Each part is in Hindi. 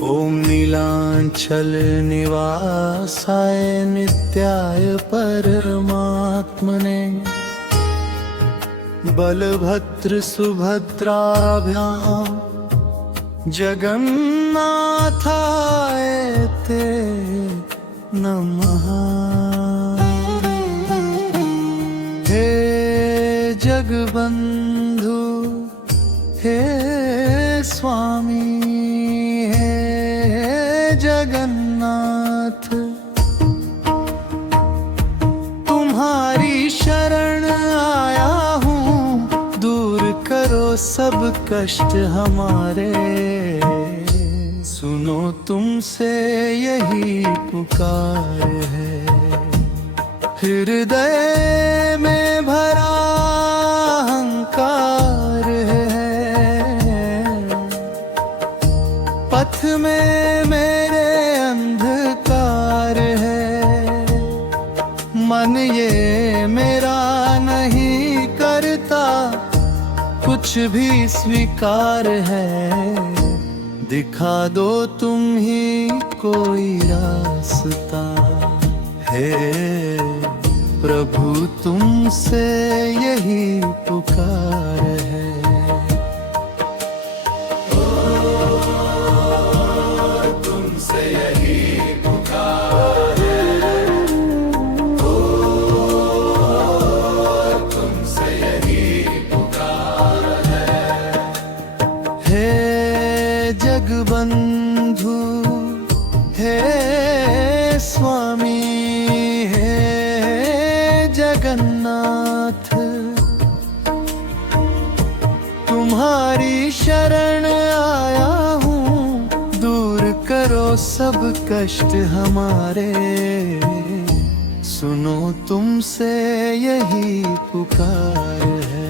ओम नीलांचल निवासाय नित्याय परमात्मने बलभद्र सुभद्राभ्यां जगन्नाथाय ते नमः। हे जगबंधु हे स्वामी हे जगन्नाथ, तुम्हारी शरण आया हूँ, दूर करो सब कष्ट हमारे। सुनो तुमसे यही पुकार है, हृदय में भरा अहंकार है, पथ में मेरे अंधकार है, मन ये मेरा नहीं करता, कुछ भी स्वीकार है। दिखा दो तुम ही कोई रास्ता, हे प्रभु तुमसे यही पुकार है। तुमसे यही पुकार है, तुमसे यही पुकार है। हे जगबंधु हे स्वामी हे जगन्नाथ, तुम्हारी शरण आया हूँ, दूर करो सब कष्ट हमारे। सुनो तुमसे यही पुकार है।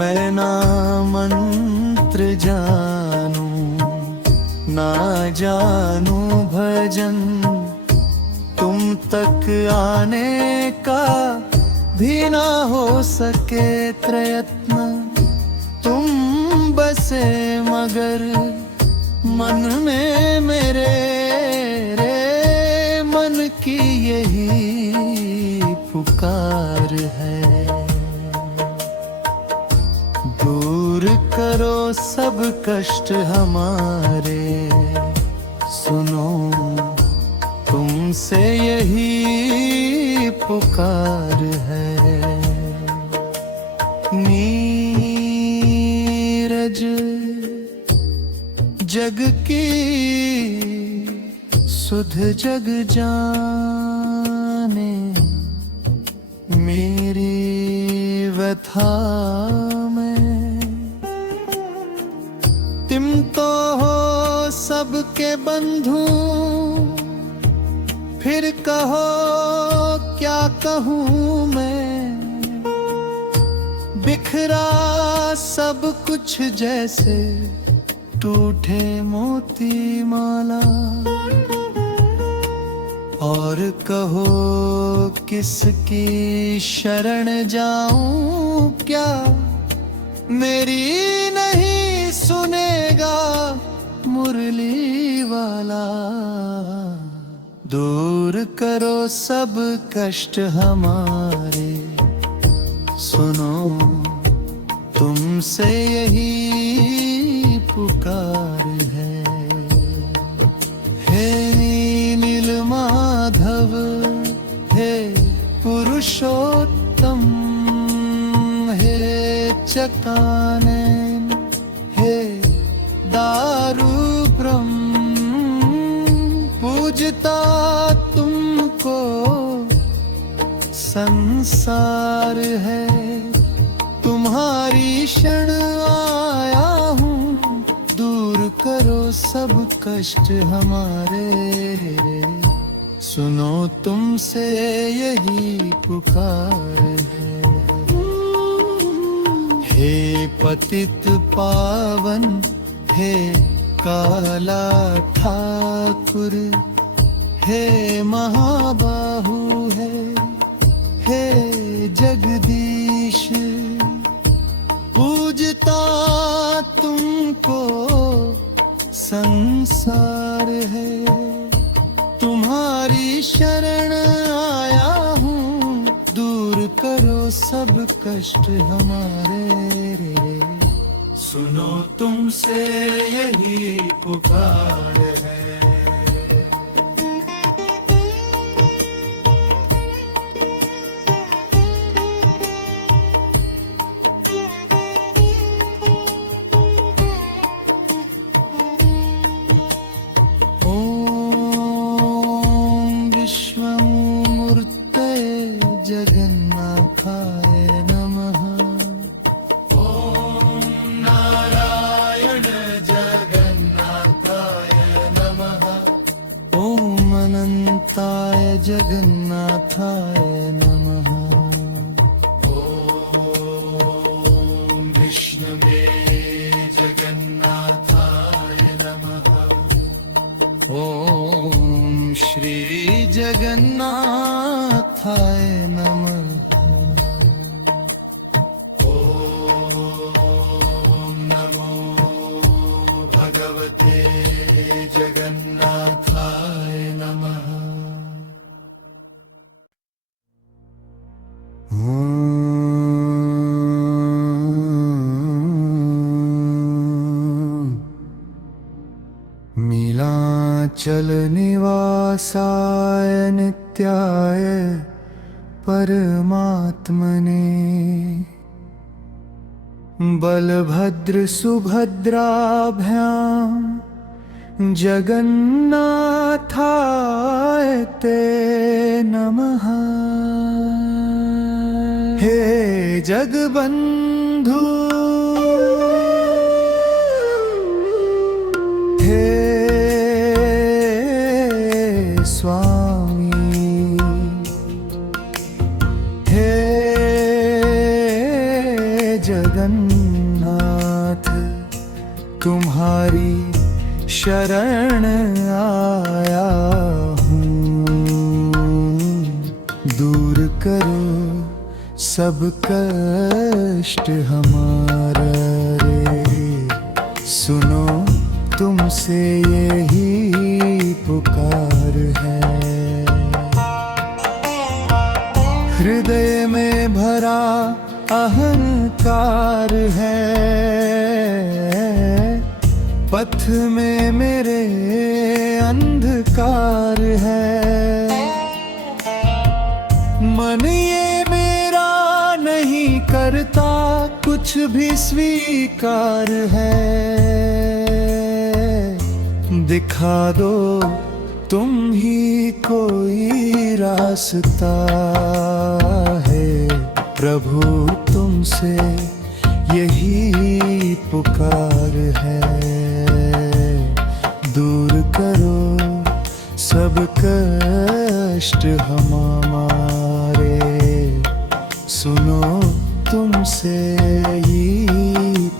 मैं ना मंत्र जानूं ना जानूं भजन, तुम तक आने का भी ना हो सके प्रयत्न। तुम बसे मगर मन में मेरे रे, मन की यही पुकार है। दूर करो सब कष्ट हमारे, सुनो तुमसे यही पुकार है। नीरज जग की सुध जग जाने, मेरी व्यथा तुम तो हो सबके बंधु, फिर कहो क्या कहूँ मैं। बिखरा सब कुछ जैसे टूटे मोती माला, और कहो किसकी शरण जाऊं क्या, मेरी नहीं सुनेगा मुरली वाला। दूर करो सब कष्ट हमारे, सुनो तुमसे यही पुकार है। हे नील माधव हे पुरुषोत्तम, हे चकानन हे दारू ब्रह्म, पूजता तुमको संसार है। तुम्हारी शरण आया हूँ, दूर करो सब कष्ट हमारे। सुनो तुमसे यही पुकार है। हे पतित पावन हे काला ठाकुर हे महाबाहु है, हे जगदीश पूजता तुमको संसार है। तुम्हारी शरण आया हूँ, दूर करो सब कष्ट हमारे। सुनो तुमसे यही पुकार है। जगन्नाथाय नमः। ओम नारायण जगन्नाथाय नमः। ओम अनंताय जगन्नाथाय नमः। ओम विष्णवे जगन्नाथाय नमः। ओम श्री जगन्नाथाय नमः। ओम नमो भगवते जगन्नाथाय नमः। मीलांचल निवासाय नित्याय परमात्मने बलभद्र सुभद्राभ्यां जगन्नाथाय ते नमः। हे जगबंधु हे स्वामी, हे जगन्नाथ तुम्हारी शरण आया हूँ, दूर करो सब कष्ट हमारे। सुनो तुमसे यही पुकार है। हृदय में भरा अहंकार है, पथ में मेरे अंधकार है। मन ये मेरा नहीं करता, कुछ भी स्वीकार है। दिखा दो तुम ही कोई रास्ता है। प्रभु तुमसे यही पुकार है। दूर करो सब कष्ट हमारे। सुनो तुमसे यही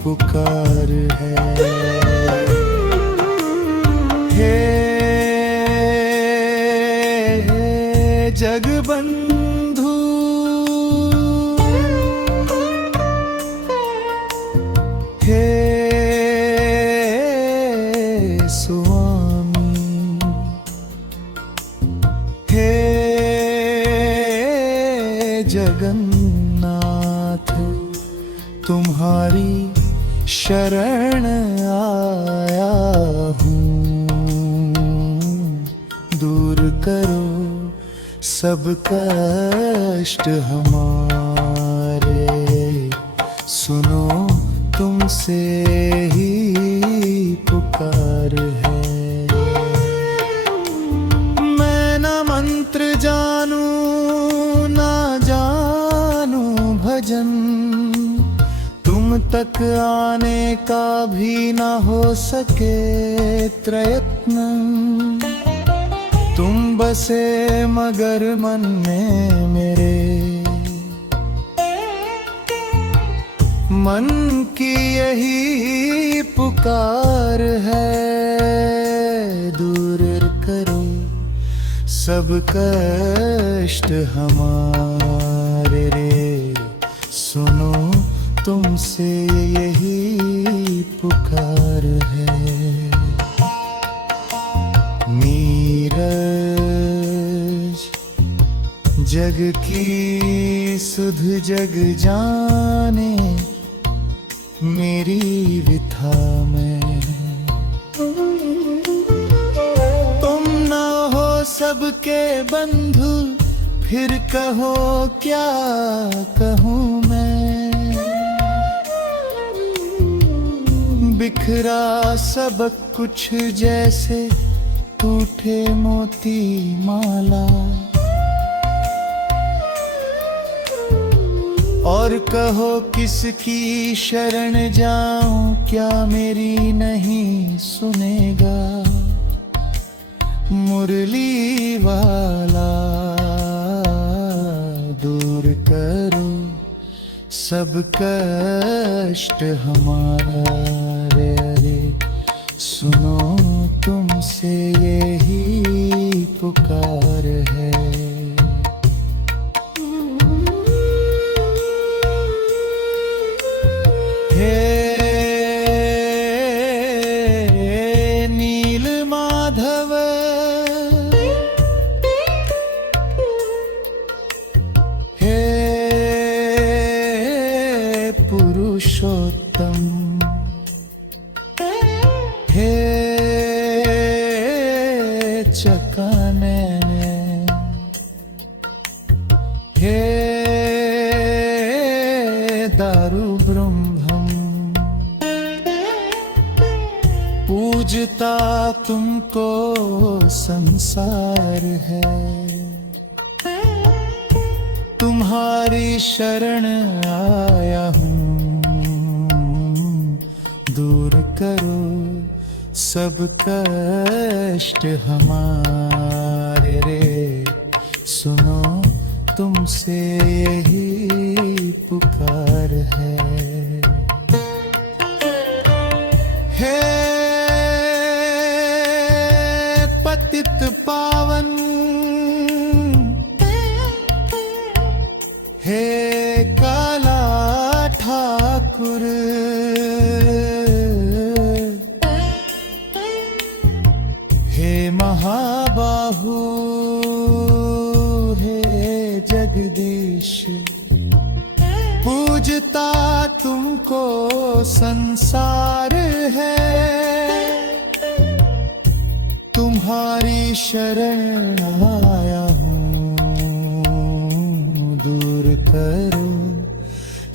पुकार है। हे जगबंधु हे स्वामी, हे जगन्नाथ तुम्हारी शरण आया हूँ, दूर करो सब कष्ट हमारे। सुनो तुमसे ही पुकार है। मैं न मंत्र जानू ना जानू भजन, तुम तक आने का भी न हो सके प्रयत्न। तुम बसे मगर मन में मेरे, मन की यही पुकार है। सब कष्ट हमारे रे, सुनो तुमसे यही पुकार है। नीरज जग की सुध जग जाने, मेरी विथा में तुम न हो सबके बंधु, फिर कहो क्या कहूँ मैं। बिखरा सब कुछ जैसे टूटे मोती माला, और कहो किसकी शरण जाऊं, क्या मेरी नहीं सुनेगा। मुरली वाला दूर करो सब कष्ट हमारा रे, अरे सुनो तुमसे यही पुकार है। हे नील माधव, हे पुरुषोत्तम, हे चकानैने, हे दारु ब्रह्मम, पूजता तुमको संसार है। तुम्हारी शरण आया हूँ, दूर करो सब कष्ट हमारे रे, सुनो तुमसे यही पुकार है। हे पतित पावन, हे काला ठाकुर, हे महाबाहु, हे जगदीश, पूजता तुमको संसार है। तुम्हारी शरण आया हूँ, दूर करो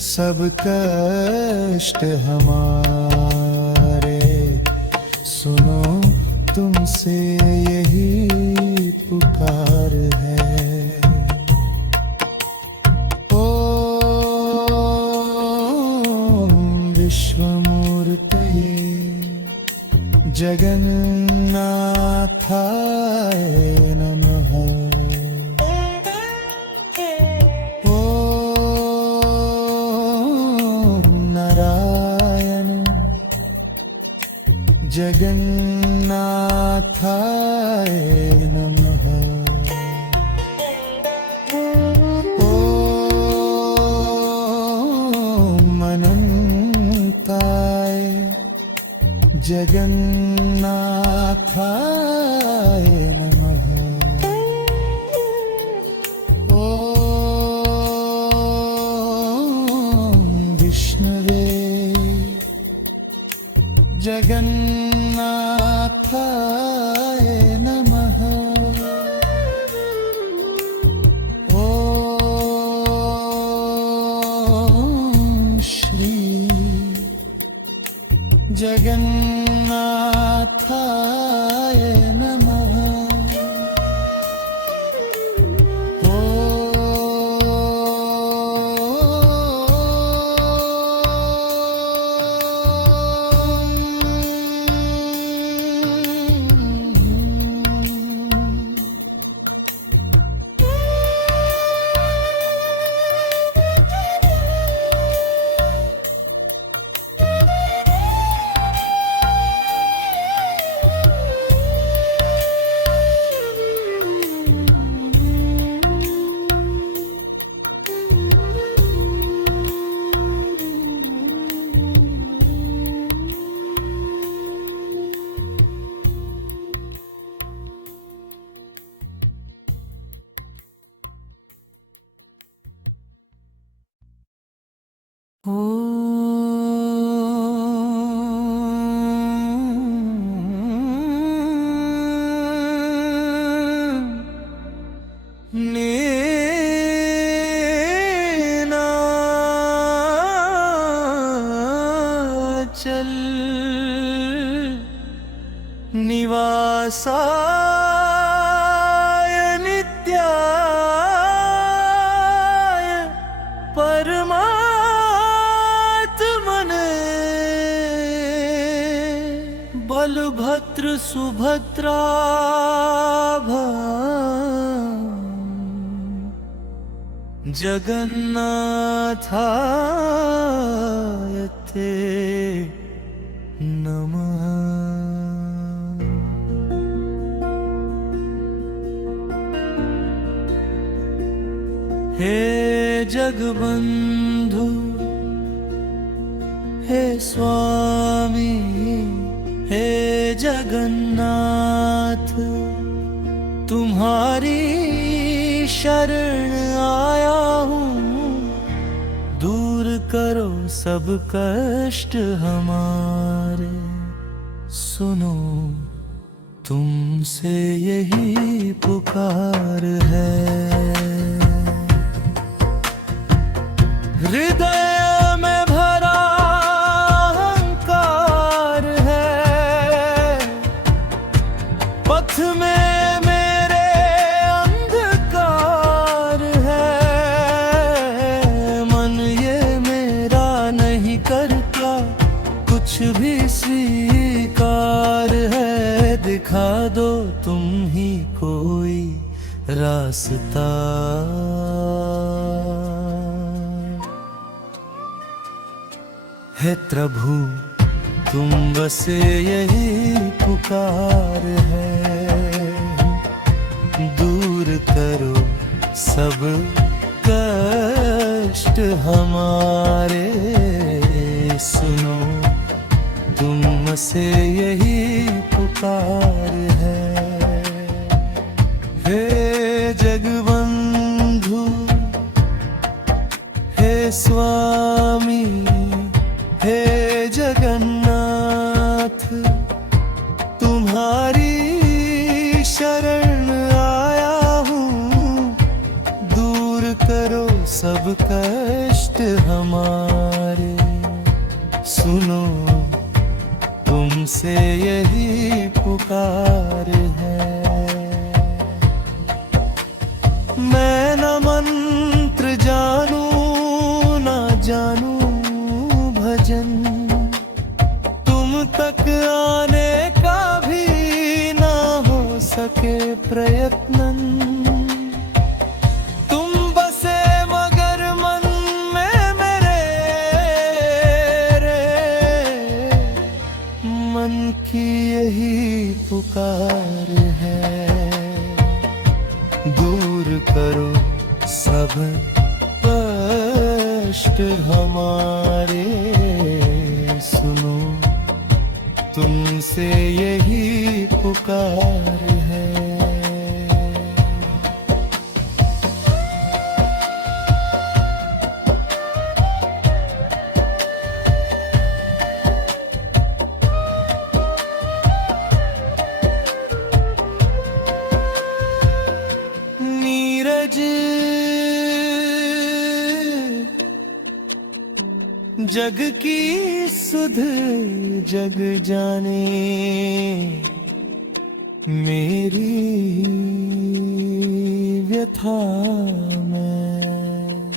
सब कष्ट हमारे, सुनो तुमसे यही पुकार है। ओम विश्वमूर्तये जगन्नाथाय नमः। ओम नारायण जगन्नाथाय नमः। ओम अनंताय जगन्नाथाय नमः। ओम विष्णवे जगन्नाथाय नमः। ओम श्री जगन्नाथाय नमः। ओ चल निवासाय नित्याय परमात्मने बलभद्र सुभद्राभा जगन्नाथाय ते नमः। हे जगबंधु हे स्वामी हे जगन्नाथ, तुम्हारी शरण आया हूँ, दूर करो सब कष्ट हमारे। सुनो तुमसे यही पुकार है, हृदय में भरा अहंकार है, पथ में मेरे अंधकार है, मन ये मेरा नहीं करता कुछ भी स्वीकार है। दिखा दो तुम ही कोई रास्ता, हे प्रभु तुम बसे यही पुकार है, दूर करो सब कष्ट हमारे। सुनो तुमसे यही पुकार है, हे जगबंधु हे स्वामी हे जगन्नाथ, तुम्हारी शरण आया हूँ, दूर करो सब कष्ट हमारे। सुनो तुमसे यही पुकार है, मैं न मंत्र जानू न जानू भजन, तुम तक आने का भी ना हो सके प्रयत्न। तुम बसे मगर मन में मेरे मन की यही पुकार है, दूर करो सब कष्ट हमारे। सुनो तुमसे यही पुकार है, नीरज जग की सुध जग जाने, मेरी व्यथा में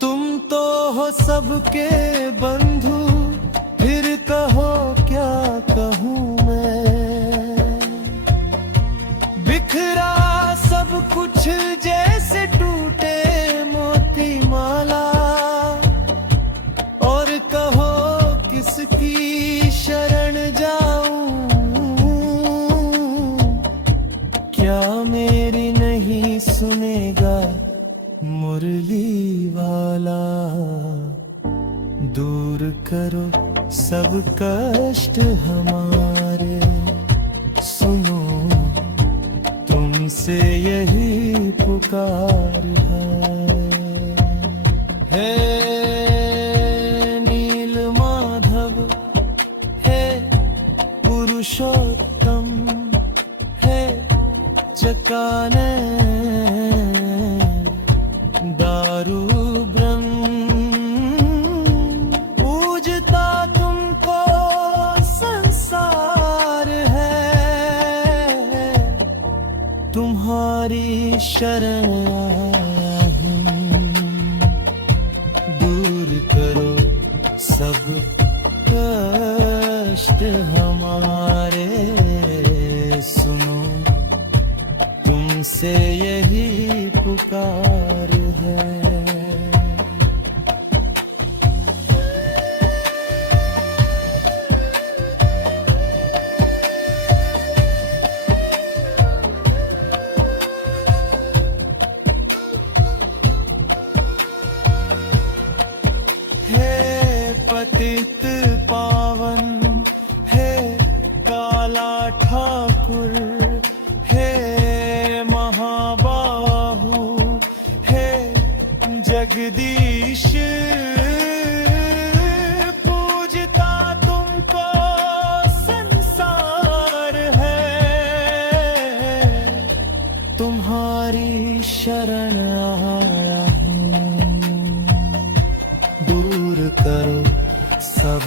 तुम तो हो सबके बंधु, फिर कहो क्या कहूँ मैं। बिखरा सब कुछ जैसे टूटे मोती माला, और कहो किसकी शरण जाऊं, क्या मेरी नहीं सुनेगा मुरली वाला। दूर करो सब कष्ट हमारे, सुनो तुमसे यही पुकार है। चकाने दारू ब्रह्म पूजता तुमको संसार है। तुम्हारी शरण आया हूँ, दूर करो सब कष्ट हमारे। सुनो तुमसे यही पुकार है। हे पतित पावन, हे काला ठाकुर, हे महाबाहु, हे जगदीश, पूजता तुमको संसार है। तुम्हारी शरण आया हूँ, दूर करो सब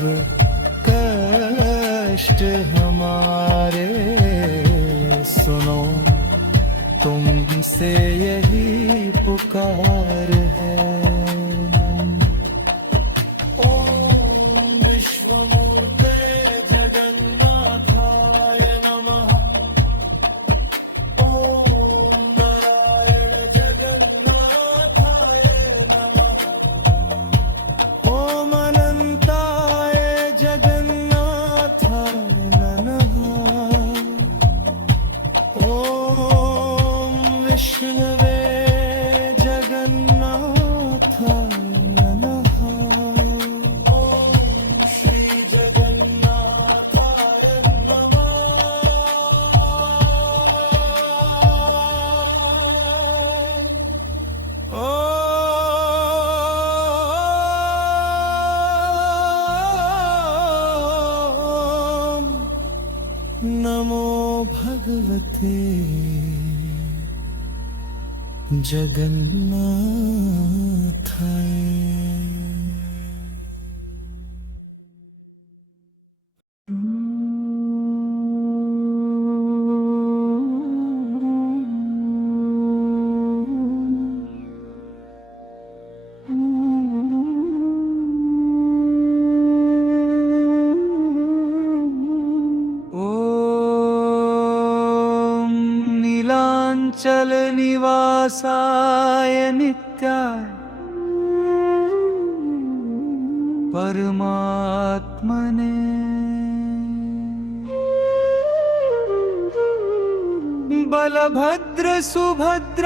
कष्ट हमारे। सुनो तुमसे यही पुकार है। ओम विश्वमूर्ते जगन्नाथाय नमः। ओम नारायण जगन्नाथाय नमः। ओम अनंताय जगन्नाथाय नमः। ओम विष्णवे जगन्नाथाय नमः। ओम श्री जगन्नाथाय नमः। ओम नमो भगवते जगन्नाथाय। ओम नीलांचल निवासाय नित्याय परमात्मने बलभद्र सुभद्राभ्यां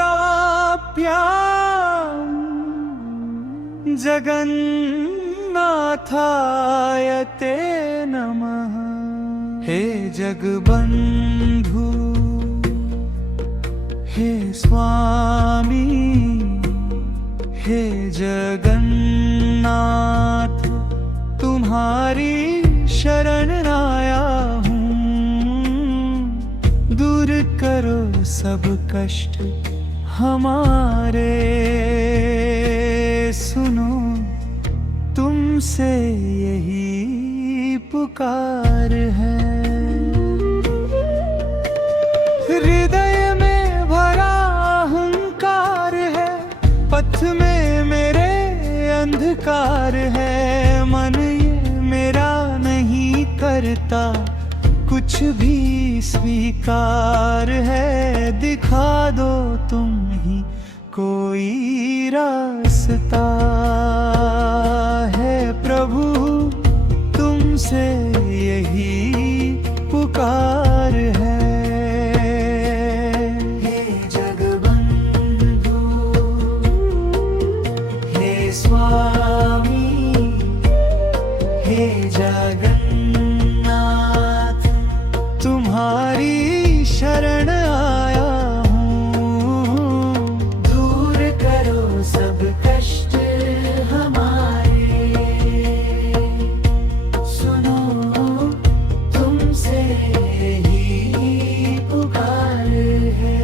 जगन्नाथाय ते नमः। हे जगबंधु, हे स्वामी, हे जगन्नाथ, तुम्हारी शरण आया हूँ, दूर करो सब कष्ट हमारे। सुनो तुमसे यही पुकार है। हृदय में भरा अहंकार है, पथ में मेरे अंधकार है। मन ये मेरा नहीं करता, कुछ भी स्वीकार है। दिखा दो तुम ही कोई रास्ता है प्रभु, तुमसे यही पुकार है। हे जगबंधु, हे स्वामी, हे जगन्नाथ, तुम्हारी शरण आया हूँ, दूर करो सब कष्ट हमारे। सुनो तुमसे ही पुकार है।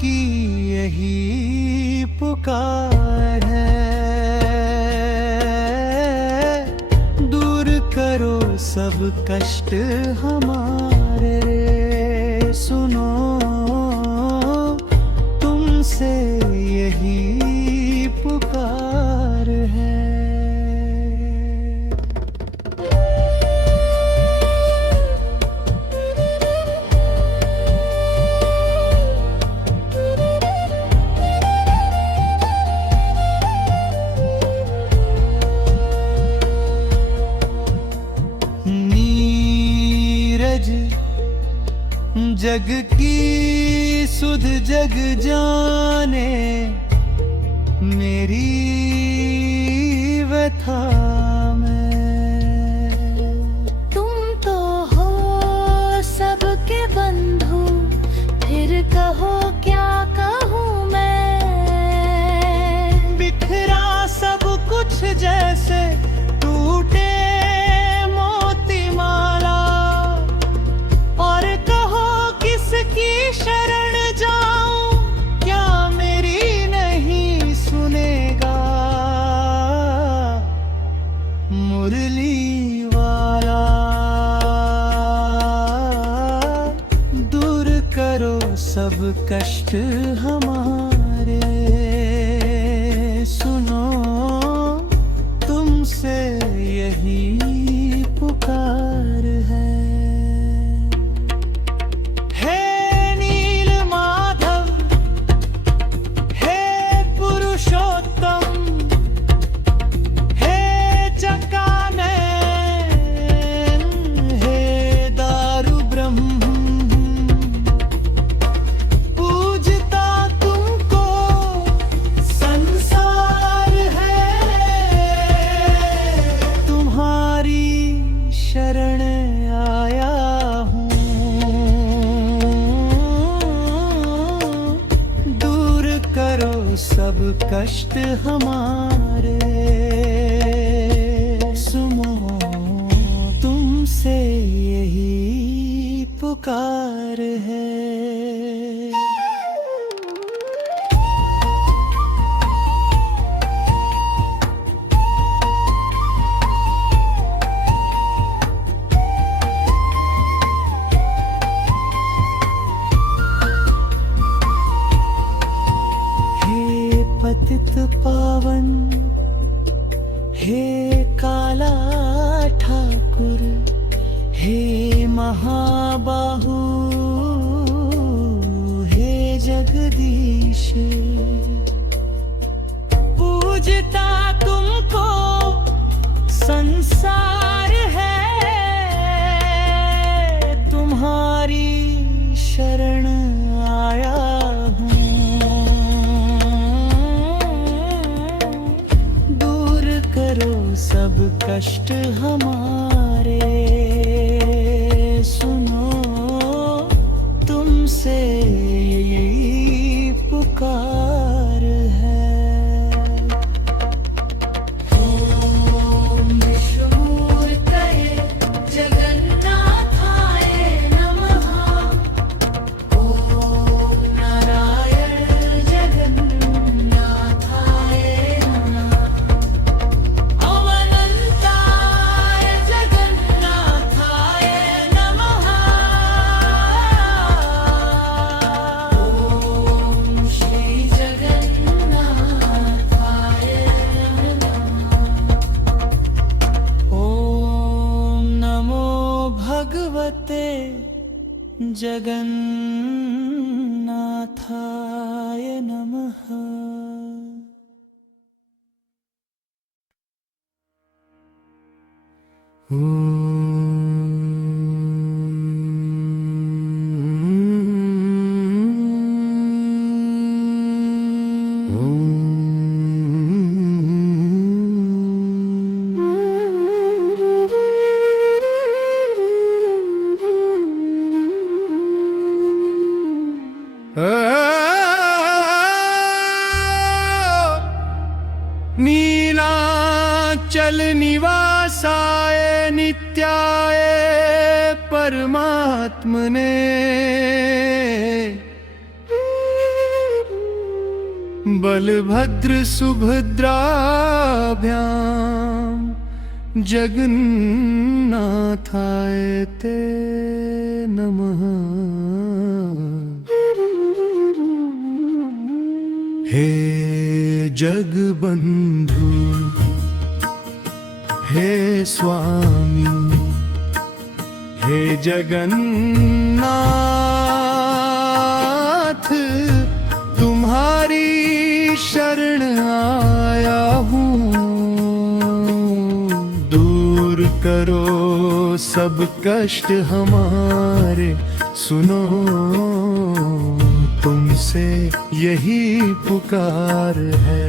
की यही पुकार है, दूर करो सब कष्ट हमारे, सुनो तुमसे यही पुकार है। जग की सुध जग जाने, मेरी व्यथा में तुम तो हो सबके बंधु, फिर कहो क्या कहूँ मैं। बिखरा सब कुछ जैसे टूटे मोती माला, और कहो किसकी शरण जाऊं, क्या मेरी नहीं सुनेगा मुरली वाला। दूर करो सब कष्ट हमारे, सुनो तुमसे यही पुकार है। शरण आया हूँ, दूर करो सब कष्ट हमारे, सुनो तुमसे यही पुकार है। पतित पावन हे काला ठाकुर, हे महाबाहु हे जगदीश, पूजता तुमको संसार है, तुम्हारी शरण आया हूँ, करो सब कष्ट हमारे, सुनो तुमसे यही पुकार है। ओम विष्णुमूर्तये जगन्नाथाय नमः, ओम नारायण जगन्नाथाय नमः, भगवते जगन्नाथाय नमः। नीलाचल निवासाय नित्याय परमात्मने बलभद्र सुभद्राभ्याम जगन्नाथाय ते नमः। हे जगबंधु हे स्वामी हे जगन्नाथ तुम्हारी शरण आया हूँ। दूर करो सब कष्ट हमारे, सुनो तुमसे यही पुकार है।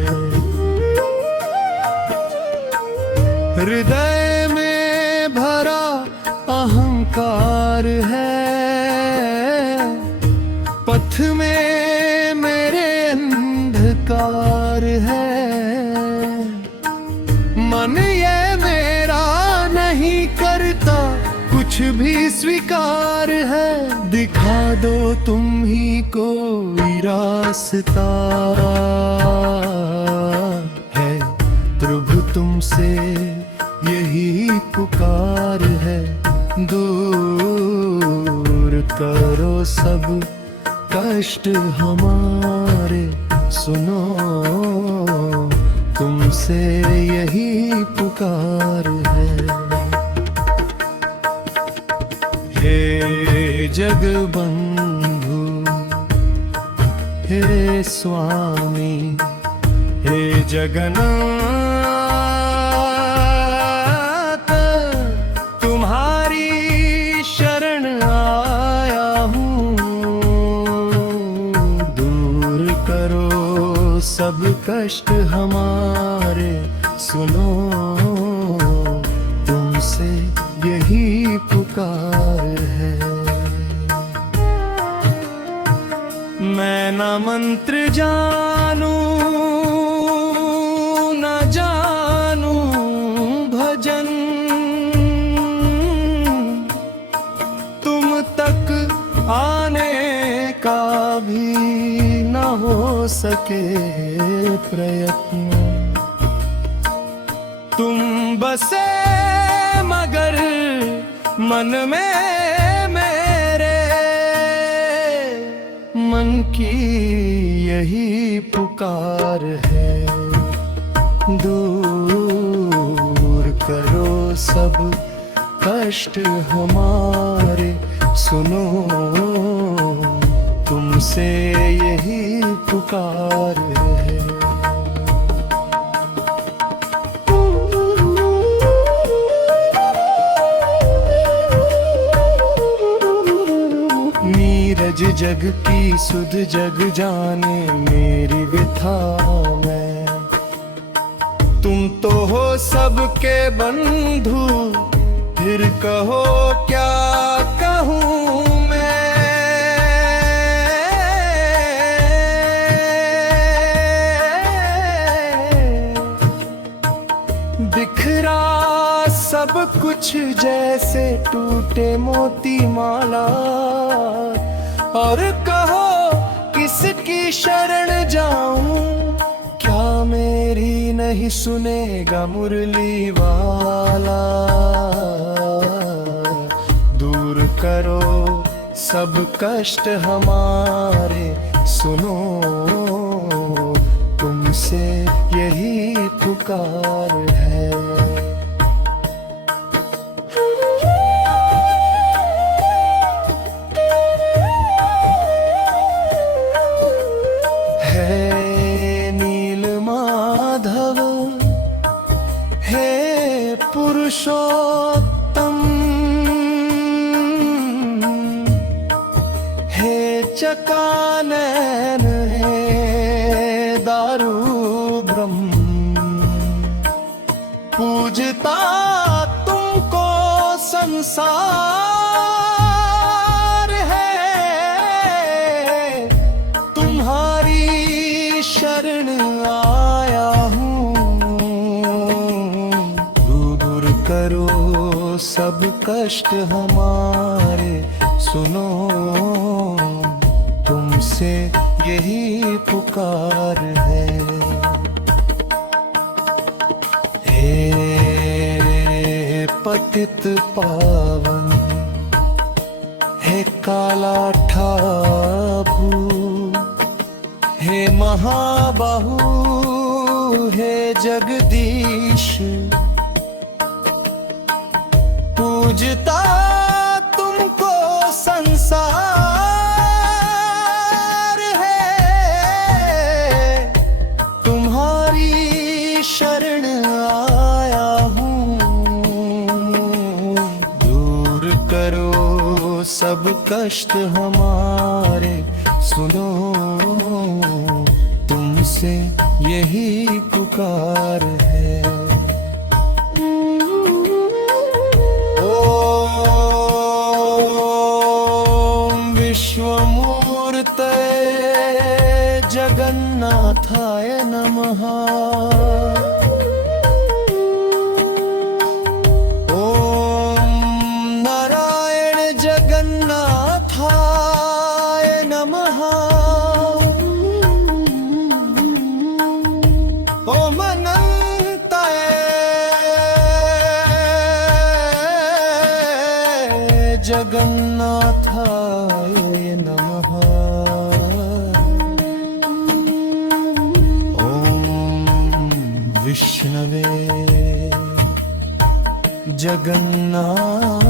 हृदय में भरा अहंकार है, पथ में मेरे अंधकार है। मन ये मेरा नहीं करता, कुछ भी स्वीकार है। दिखा दो तुम ही कोई रास्ता है, प्रभु तुमसे यही पुकार है। दूर करो सब कष्ट हमारे, सुनो तुमसे यही पुकार है। हे जगबंधु हे स्वामी हे जगन्नाथ तुम्हारी शरण आया हूँ। दूर करो सब कष्ट हमारे, सुनो तुमसे यही पुकार है। मैं न मंत्र जानू न जानू भजन, तुम तक आने का भी न हो सके प्रयत्न। तुम बसे मगर मन में मेरे, मन की यही पुकार है। दूर करो सब कष्ट हमारे, सुनो तुमसे यही पुकार है। नीरज जग की सुध जग जाने मेरी व्यथा में, तुम तो हो सबके बंधु, फिर कहो क्या कहूँ मैं। बिखरा सब कुछ जैसे टूटे मोती माला, और कहो किसकी शरण जाऊं, क्या मेरी नहीं सुनेगा मुरली वाला। दूर करो सब कष्ट हमारे, सुनो तुमसे यही पुकार है। पुरुषोत्तम हे चकानैन हे दारू ब्रह्म, पूजता तुमको संसार है। तुम्हारी शरण आया हूँ, करो सब कष्ट हमारे, सुनो तुमसे यही पुकार है। हे पतित पावन, हे काला ठाभू, हे महाबाहु, हे जगदीश, पूजता तुमको संसार है। तुम्हारी शरण आया हूँ, दूर करो सब कष्ट हमारे। सुनो तुमसे यही पुकार है। ओम विश्वमूर्ते जगन्नाथाय नमः। ओम नारायण जगन्नाथाय नमः। ओम अनंताय जगन्नाथाय नमः। ओम विष्णवे जगन्नाथाय